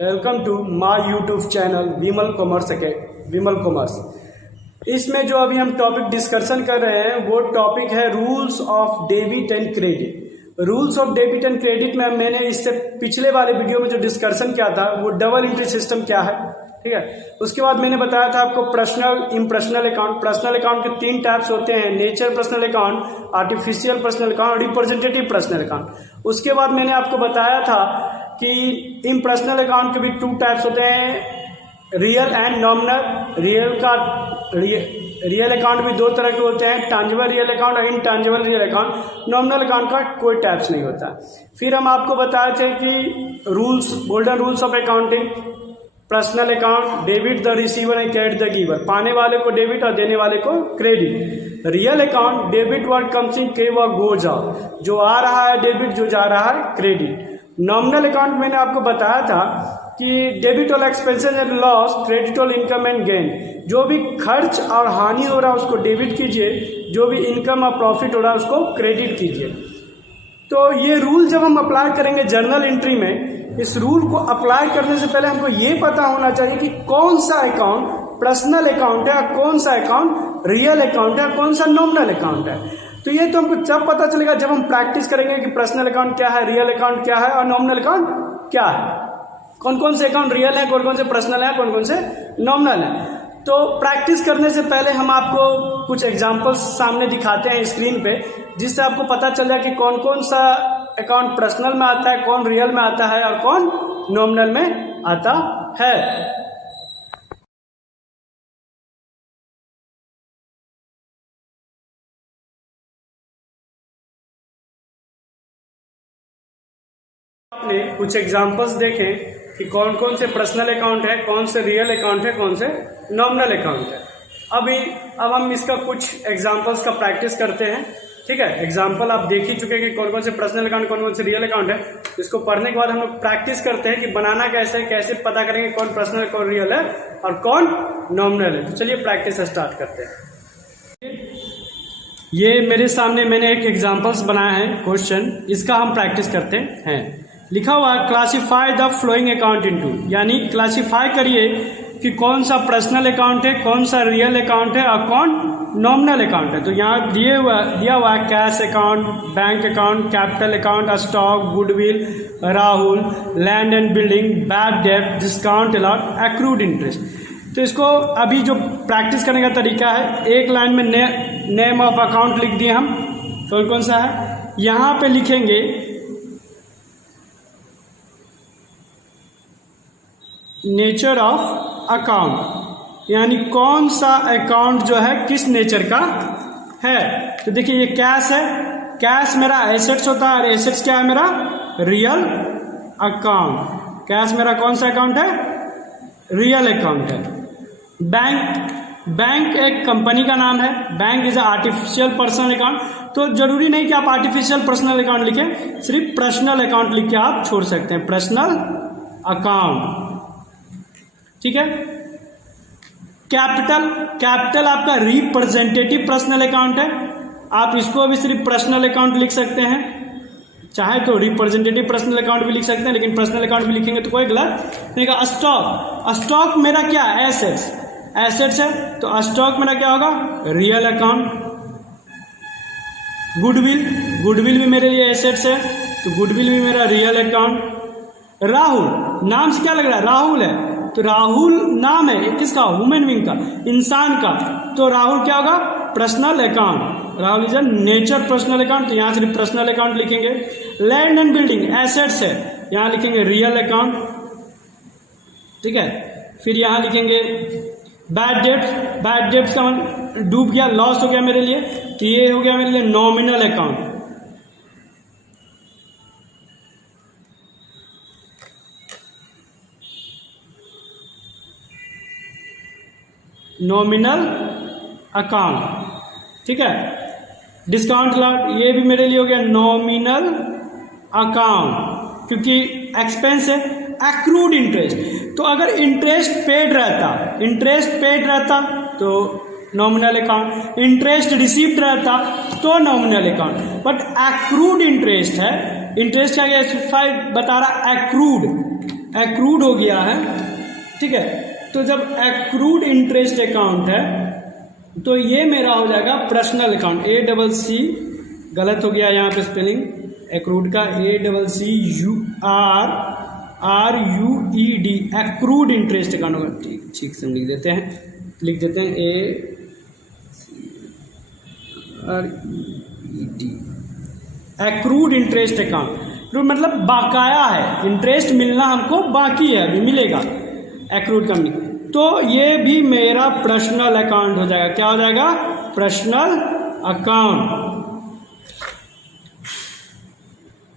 Welcome to my YouTube channel Vimal commerce. इसमें जो अभी हम टॉपिक डिस्कशन कर रहे हैं वो टॉपिक है rules of debit and credit. Rules of debit and credit में मैंने इससे पिछले वाले वीडियो में जो डिस्कशन किया था वो डबल एंट्री सिस्टम क्या है, ठीक है। उसके बाद मैंने बताया था आपको personal impersonal account. Personal account के 3 टाइप्स होते हैं, nature personal account, artificial personal account, representative personal account. उसके बाद मैंने आपको बताया था कि इम्पर्सनल अकाउंट के भी 2 टाइप्स होते हैं, real and nominal. Real account भी 2 तरह के होते हैं, टांजिबल रियल अकाउंट और इनटांजिबल रियल अकाउंट। नॉमिनल अकाउंट का कोई टाइप्स नहीं होता। फिर हम आपको बताए थे कि golden rules of accounting. Personal account, debit the receiver and credit the giver, पाने वाले को डेबिट और देने वाले को credit. Real account, debit word comes in, के वर्ड गोज आउट, जो आ रहा है डेबिट, जो जा रहा है क्रेडिट। नॉमिनल अकाउंट मैंने आपको बताया था कि debit all expenses and loss, credit all income and gain, जो भी खर्च और हानि हो रहा है उसको डेबिट कीजिए, जो भी इनकम और प्रॉफिट हो रहा है उसको क्रेडिट कीजिए। तो ये रूल जब हम अप्लाई करेंगे जर्नल एंट्री में, इस रूल को अप्लाई करने से पहले हमको ये पता होना चाहिए कि कौन सा अकाउंट पर्सनल अकाउंट है, कौन सा अकाउंट रियल अकाउंट है, कौन सा नॉमिनल अकाउंट है। तो ये तो हमको जब पता चलेगा जब हम प्रैक्टिस करेंगे कि पर्सनल अकाउंट क्या है, रियल अकाउंट क्या है और नॉमिनल अकाउंट क्या है, कौन कौन से अकाउंट रियल है, कौन कौन से पर्सनल है, कौन कौन से नॉमिनल है। तो प्रैक्टिस करने से पहले हम आपको कुछ एग्जांपल्स सामने दिखाते हैं स्क्रीन पे, जिससे आपको पता चल जाए कि कौन कौन सा अकाउंट पर्सनल में आता है, कौन रियल में आता है और कौन नॉमिनल में आता है। आपने कुछ एग्जांपल्स देखें कि कौन कौन से पर्सनल अकाउंट है, कौन से रियल अकाउंट है, कौन से नॉमिनल अकाउंट है। अब हम इसका कुछ एग्जांपल्स का प्रैक्टिस करते हैं, ठीक है। एग्जांपल आप देख ही चुके हैं कि कौन कौन से पर्सनल अकाउंट, कौन कौन से रियल अकाउंट है। इसको पढ़ने के बाद हम लोग प्रैक्टिस करते हैं कि बनाना कैसे पता करेंगे कौन पर्सनल कौन रियल है और कौन नॉमिनल है। तो चलिए प्रैक्टिस स्टार्ट करते हैं। ये मेरे सामने मैंने एक एग्जांपल्स बनाया है क्वेश्चन, इसका हम प्रैक्टिस करते हैं। लिखा हुआ है classify the flowing account into, यानी क्लासीफाई करिए कि कौन सा पर्सनल अकाउंट है, कौन सा रियल अकाउंट है और कौन नॉमिनल अकाउंट है। तो यहाँ दिया हुआ है cash account, bank account, capital account, stock, goodwill, Rahul, land and building, bad debt, discount allowed, accrued interest. तो इसको अभी जो प्रैक्टिस करने का तरीका है, एक लाइन में नेम ऑफ अकाउंट लिख दिए हम, कौन कौन सा है। यहाँ पे लिखेंगे नेचर ऑफ अकाउंट, यानी कौन सा अकाउंट जो है किस नेचर का है। तो देखिए ये कैश है, कैश मेरा एसेट्स होता है और एसेट्स क्या है मेरा रियल अकाउंट। कैश मेरा कौन सा अकाउंट है, रियल अकाउंट है। बैंक एक कंपनी का नाम है, bank is artificial personal account. तो जरूरी नहीं कि आप आर्टिफिशियल पर्सनल अकाउंट लिखें, सिर्फ पर्सनल अकाउंट लिख के आप छोड़ सकते हैं, पर्सनल अकाउंट, ठीक है। कैपिटल आपका रिप्रेजेंटेटिव पर्सनल अकाउंट है, आप इसको भी सिर्फ पर्सनल अकाउंट लिख सकते हैं, चाहे तो रिप्रेजेंटेटिव पर्सनल अकाउंट भी लिख सकते हैं, लेकिन पर्सनल अकाउंट भी लिखेंगे तो कोई गलत नहीं। स्टॉक मेरा क्या है, एसेट्स है, तो स्टॉक मेरा क्या होगा, रियल अकाउंट। गुडविल भी मेरे लिए एसेट्स है, तो गुडविल भी मेरा रियल अकाउंट। राहुल, नाम से क्या लग रहा है, राहुल है, तो राहुल नाम है किसका, ह्यूमन बीइंग का, इंसान का, तो राहुल क्या होगा, personal account. Rahul is a nature personal account, तो यहां सिर्फ पर्सनल अकाउंट लिखेंगे। लैंड एंड बिल्डिंग एसेट्स है, यहां लिखेंगे रियल अकाउंट, ठीक है। फिर यहां लिखेंगे बैड डेट्स का डूब गया, लॉस हो गया मेरे लिए, तो ये हो गया मेरे लिए नॉमिनल अकाउंट। नॉमिनल अकाउंट, ठीक है। डिस्काउंट अलॉट, ये भी मेरे लिए हो गया नॉमिनल अकाउंट, क्योंकि एक्सपेंस है। एक्रूड इंटरेस्ट, तो अगर इंटरेस्ट पेड रहता तो नॉमिनल अकाउंट, इंटरेस्ट रिसीव्ड रहता तो nominal account, but accrued interest है। इंटरेस्ट क्या बता रहा, एक्रूड, एक्रूड हो गया है, ठीक है। तो जब एक्रूड इंटरेस्ट अकाउंट है तो ये मेरा हो जाएगा पर्सनल अकाउंट। ACC गलत हो गया यहाँ पे स्पेलिंग एक्रूड का, ACCURUED एक्रूड इंटरेस्ट अकाउंट होगा। ठीक से लिख देते हैं ACRED एक्रूड इंटरेस्ट अकाउंट। तो मतलब बाकाया है, इंटरेस्ट मिलना हमको बाकी है, अभी मिलेगा एक्रूड कंपनी। तो ये भी मेरा पर्सनल अकाउंट हो जाएगा। क्या हो जाएगा? Personal account.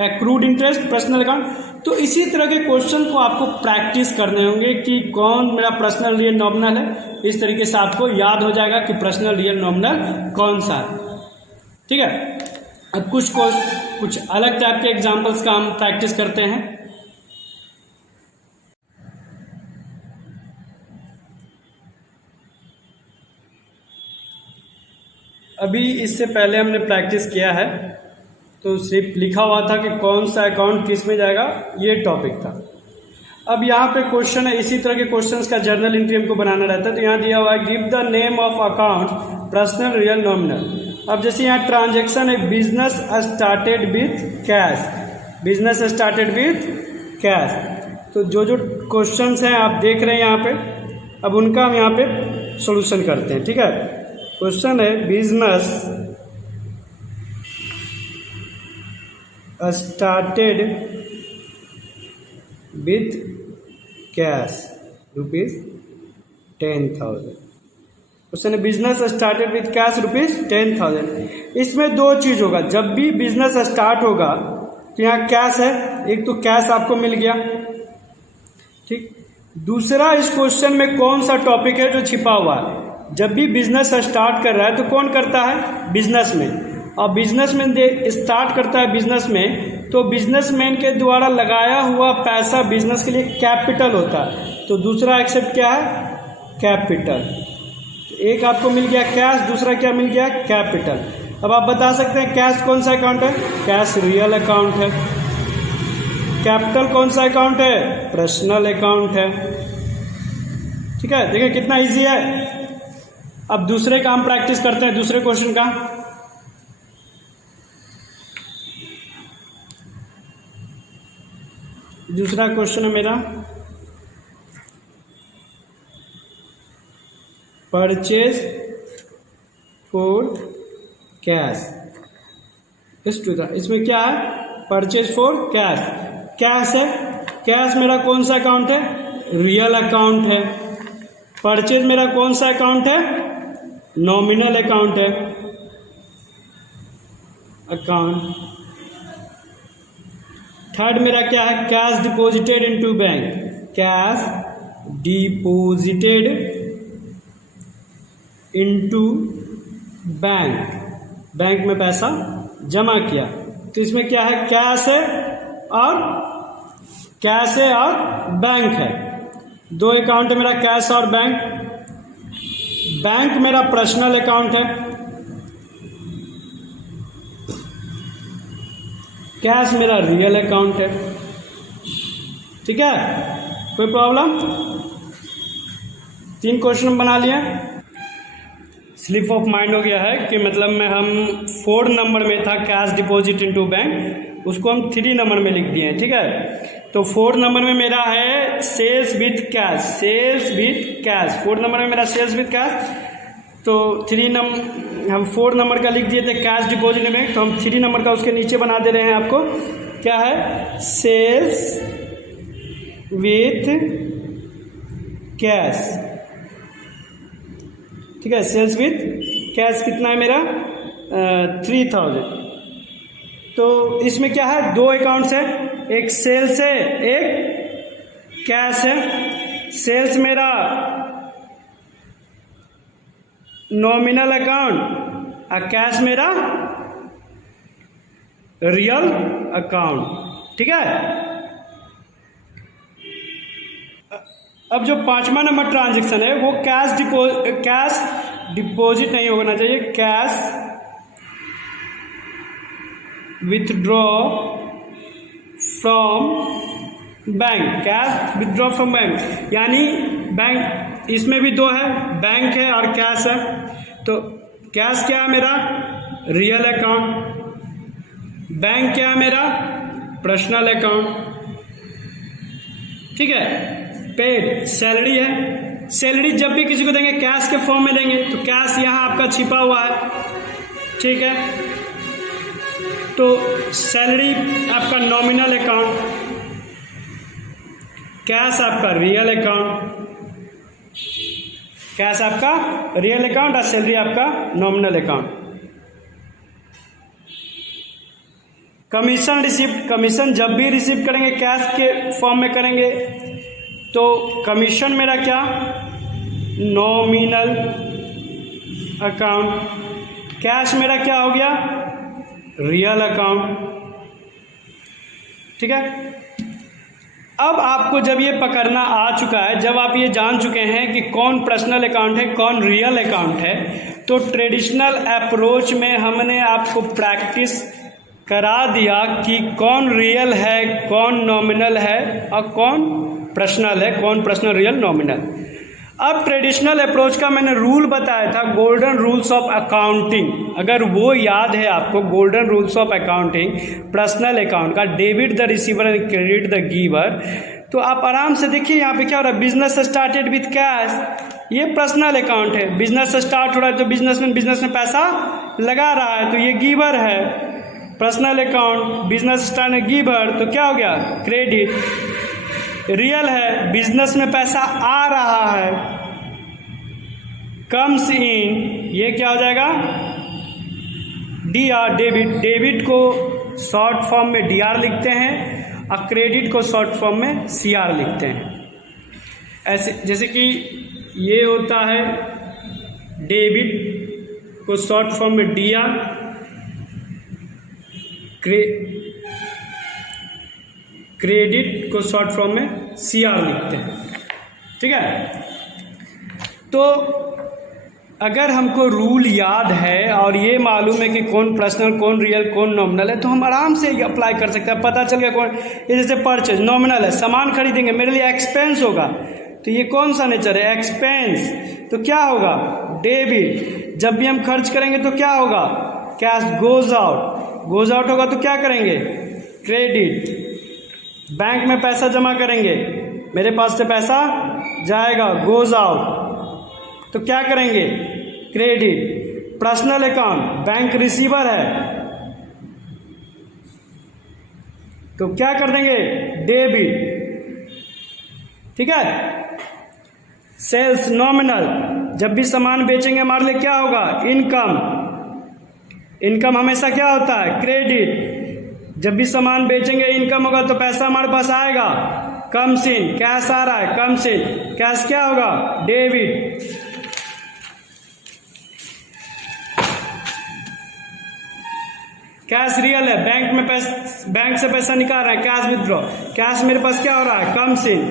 Accrued interest personal account. तो इसी तरह के क्वेश्चन को आपको प्रैक्टिस करने होंगे कि कौन मेरा पर्सनल रियल नॉमिनल है। इस तरीके से आपको याद हो जाएगा कि पर्सनल रियल नॉमिनल कौन सा है, ठीक है। अब कुछ अलग टाइप के एग्जांपल्स का हम प्रैक्टिस करते हैं। अभी इससे पहले हमने प्रैक्टिस किया है तो सिर्फ लिखा हुआ था कि कौन सा अकाउंट किस में जाएगा, ये टॉपिक था। अब यहाँ पे क्वेश्चन है, इसी तरह के क्वेश्चंस का जर्नल एंट्री हमको बनाना रहता है। तो यहाँ दिया हुआ है give the name of account personal real nominal. अब जैसे यहाँ ट्रांजैक्शन है business started with cash, business started with cash. तो जो क्वेश्चंस हैं आप देख रहे हैं यहाँ पे, अब उनका हम यहाँ पे सॉल्यूशन करते हैं, ठीक है। क्वेश्चन है business started with cash ₹10,000। Question है बिजनेस स्टार्टेड विथ कैश ₹10,000। इसमें दो चीज होगा, जब भी बिजनेस स्टार्ट होगा तो यहाँ कैश है, एक तो कैश आपको मिल गया, ठीक। दूसरा इस क्वेश्चन में कौन सा टॉपिक है जो छिपा हुआ है। जब भी बिजनेस स्टार्ट कर रहा है तो कौन करता है? बिजनेसमैन। और बिजनेसमैन स्टार्ट करता है बिजनेस में, तो बिजनेसमैन के द्वारा लगाया हुआ पैसा बिजनेस के लिए कैपिटल होता है। तो दूसरा एक्सेप्ट क्या है? कैपिटल। एक आपको मिल गया कैश, दूसरा क्या मिल गया? कैपिटल। अब आप बता सकते हैं कैश कौन सा अकाउंट है? कैश रियल अकाउंट है। कैपिटल कौन सा अकाउंट है? पर्सनल अकाउंट है, ठीक है। देखिए कितना इजी है। अब दूसरे का हम प्रैक्टिस करते हैं, दूसरे क्वेश्चन का। दूसरा क्वेश्चन है मेरा परचेज फॉर कैश। इसमें क्या है? Purchase for cash. कैश है, कैश मेरा कौन सा अकाउंट है? रियल अकाउंट है। परचेज मेरा कौन सा अकाउंट है? नॉमिनल अकाउंट है, अकाउंट। थर्ड मेरा क्या है? Cash deposited into bank. Cash deposited into bank, bank में पैसा जमा किया। तो इसमें क्या है? कैश है और बैंक है। दो अकाउंट है मेरा, कैश और बैंक। बैंक मेरा पर्सनल अकाउंट है, कैश मेरा रियल अकाउंट है, ठीक है। कोई प्रॉब्लम? 3 क्वेश्चन बना लिए। स्लिप ऑफ माइंड हो गया है कि मतलब में हम 4 नंबर में था कैश डिपॉजिट इनटू बैंक, उसको हम 3 नंबर में लिख दिए हैं, ठीक है। तो 4 नंबर में मेरा है sales with cash, sales with cash. 4 number में मेरा सेल्स विथ कैश। तो हम 4 नंबर का लिख दिए थे कैश डिपॉजिट में, तो हम 3 नंबर का उसके नीचे बना दे रहे हैं आपको। क्या है? सेल्स विथ कैश, ठीक है। सेल्स विथ कैश कितना है मेरा? 3000। तो इसमें क्या है? 2 अकाउंट्स है, एक सेल्स है, एक कैश है। सेल्स मेरा नॉमिनल अकाउंट और कैश मेरा रियल अकाउंट, ठीक है। अब जो 5वां नंबर ट्रांजैक्शन है वो कैश डिपॉजिट नहीं होना चाहिए, cash withdraw from bank, cash withdraw from bank, यानी बैंक इसमें भी दो है, बैंक है और कैश है। तो कैश क्या है मेरा, रियल अकाउंट, बैंक क्या है मेरा, पर्सनल अकाउंट। ठीक है, पेड सैलरी है, सैलरी जब भी किसी को देंगे कैश के फॉर्म में देंगे, तो कैश यहाँ आपका छिपा हुआ है। ठीक है, तो सैलरी आपका नॉमिनल अकाउंट, कैश आपका रियल अकाउंट, कैश आपका रियल अकाउंट और सैलरी आपका nominal account. Commission receipt, commission जब भी रिसीव करेंगे कैश के फॉर्म में करेंगे, तो कमीशन मेरा क्या, नॉमिनल अकाउंट, कैश मेरा क्या हो गया, रियल अकाउंट। ठीक है, अब आपको जब ये पकड़ना आ चुका है, जब आप ये जान चुके हैं कि कौन पर्सनल अकाउंट है कौन रियल अकाउंट है, तो ट्रेडिशनल अप्रोच में हमने आपको प्रैक्टिस करा दिया कि कौन रियल है, कौन नॉमिनल है और कौन पर्सनल है, कौन पर्सनल रियल नॉमिनल। अब ट्रेडिशनल अप्रोच का मैंने रूल बताया था, गोल्डन रूल्स ऑफ अकाउंटिंग, अगर वो याद है आपको, golden rules of accounting personal account का, debit the receiver and credit the giver, तो आप आराम से देखिए यहाँ पे क्या हो रहा है, बिजनेस स्टार्टेड विथ कैश, ये पर्सनल अकाउंट है, बिजनेस स्टार्ट हो रहा है तो बिजनेस में पैसा लगा रहा है, तो ये गिवर है। पर्सनल अकाउंट, बिजनेस स्टार्ट में गिवर, तो क्या हो गया, क्रेडिट। रियल है, बिजनेस में पैसा आ रहा है, कम्स इन, ये क्या हो जाएगा, डी आर, डेबिट, डेबिट को शॉर्ट फॉर्म में डी आर लिखते हैं और क्रेडिट को शॉर्ट फॉर्म में सी आर लिखते हैं। ऐसे जैसे कि ये होता है डेबिट को शॉर्ट फॉर्म में डी आर, क्रेडिट को शॉर्ट फॉर्म में सी आर लिखते हैं। ठीक है, तो अगर हमको रूल याद है और ये मालूम है कि कौन पर्सनल, कौन रियल, कौन नॉमिनल है, तो हम आराम से ये अप्लाई कर सकते हैं। पता चल गया कौन, ये जैसे परचेज नॉमिनल है, सामान खरीदेंगे, मेरे लिए एक्सपेंस होगा, तो ये कौन सा नेचर है, एक्सपेंस, तो क्या होगा, डेबिट। जब भी हम खर्च करेंगे तो क्या होगा, कैश गोज आउट होगा, तो क्या करेंगे, क्रेडिट। बैंक में पैसा जमा करेंगे, मेरे पास से पैसा जाएगा, गोज आउट, तो क्या करेंगे, credit. Personal account, bank receiver है, तो क्या कर देंगे, डेबिट। ठीक है, सेल्स नॉमिनल, जब भी सामान बेचेंगे हमारे लिए क्या होगा, इनकम, इनकम हमेशा क्या होता है, क्रेडिट। जब भी सामान बेचेंगे इनकम होगा तो पैसा हमारे पास आएगा, कम्स इन, कैश आ रहा है, कम्स इन, कैश क्या होगा, डेबिट। कैश रियल है, बैंक में पैसा, बैंक से पैसा निकाल रहा है, कैश विथड्रॉ, कैश मेरे पास क्या हो रहा है, कम्स इन,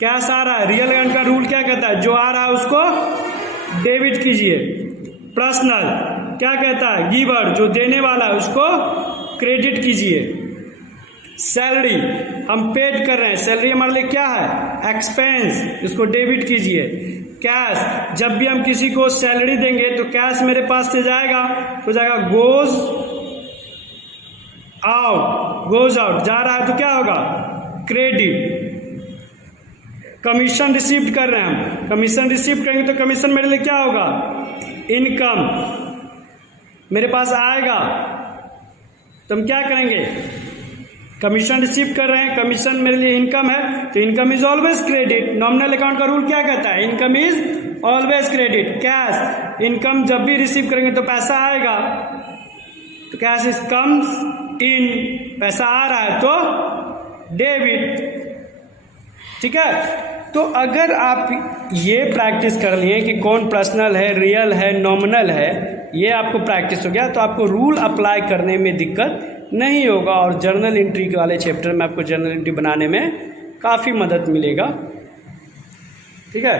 कैश आ रहा है। रियल अकाउंट का रूल क्या कहता है, जो आ रहा है उसको डेबिट कीजिए। पर्सनल क्या कहता है, गिवर, जो देने वाला है उसको क्रेडिट कीजिए। सैलरी, हम पेड कर रहे हैं, सैलरी हमारे लिए क्या है, एक्सपेंस, इसको डेबिट कीजिए। कैश, जब भी हम किसी को सैलरी देंगे तो कैश मेरे पास से जाएगा, तो जाएगा गोज आउट, जा रहा है तो क्या होगा, क्रेडिट। कमीशन रिसीव कर रहे हैं हम, कमीशन रिसीव करेंगे तो कमीशन मेरे लिए क्या होगा, इनकम, मेरे पास आएगा, तो हम क्या करेंगे, कमीशन रिसीव कर रहे हैं, कमीशन मेरे लिए इनकम है, तो income is always credit. Nominal account का रूल क्या कहता है, income is always credit. Cash, income जब भी रिसीव करेंगे तो पैसा आएगा, तो कैश इज कम्स इन, पैसा आ रहा है तो डेबिट। ठीक है, तो अगर आप ये प्रैक्टिस कर लिए कि कौन पर्सनल है, रियल है, नॉमिनल है, ये आपको प्रैक्टिस हो गया, तो आपको रूल अप्लाई करने में दिक्कत नहीं होगा और जर्नल एंट्री वाले चैप्टर में आपको जर्नल एंट्री बनाने में काफ़ी मदद मिलेगा। ठीक है।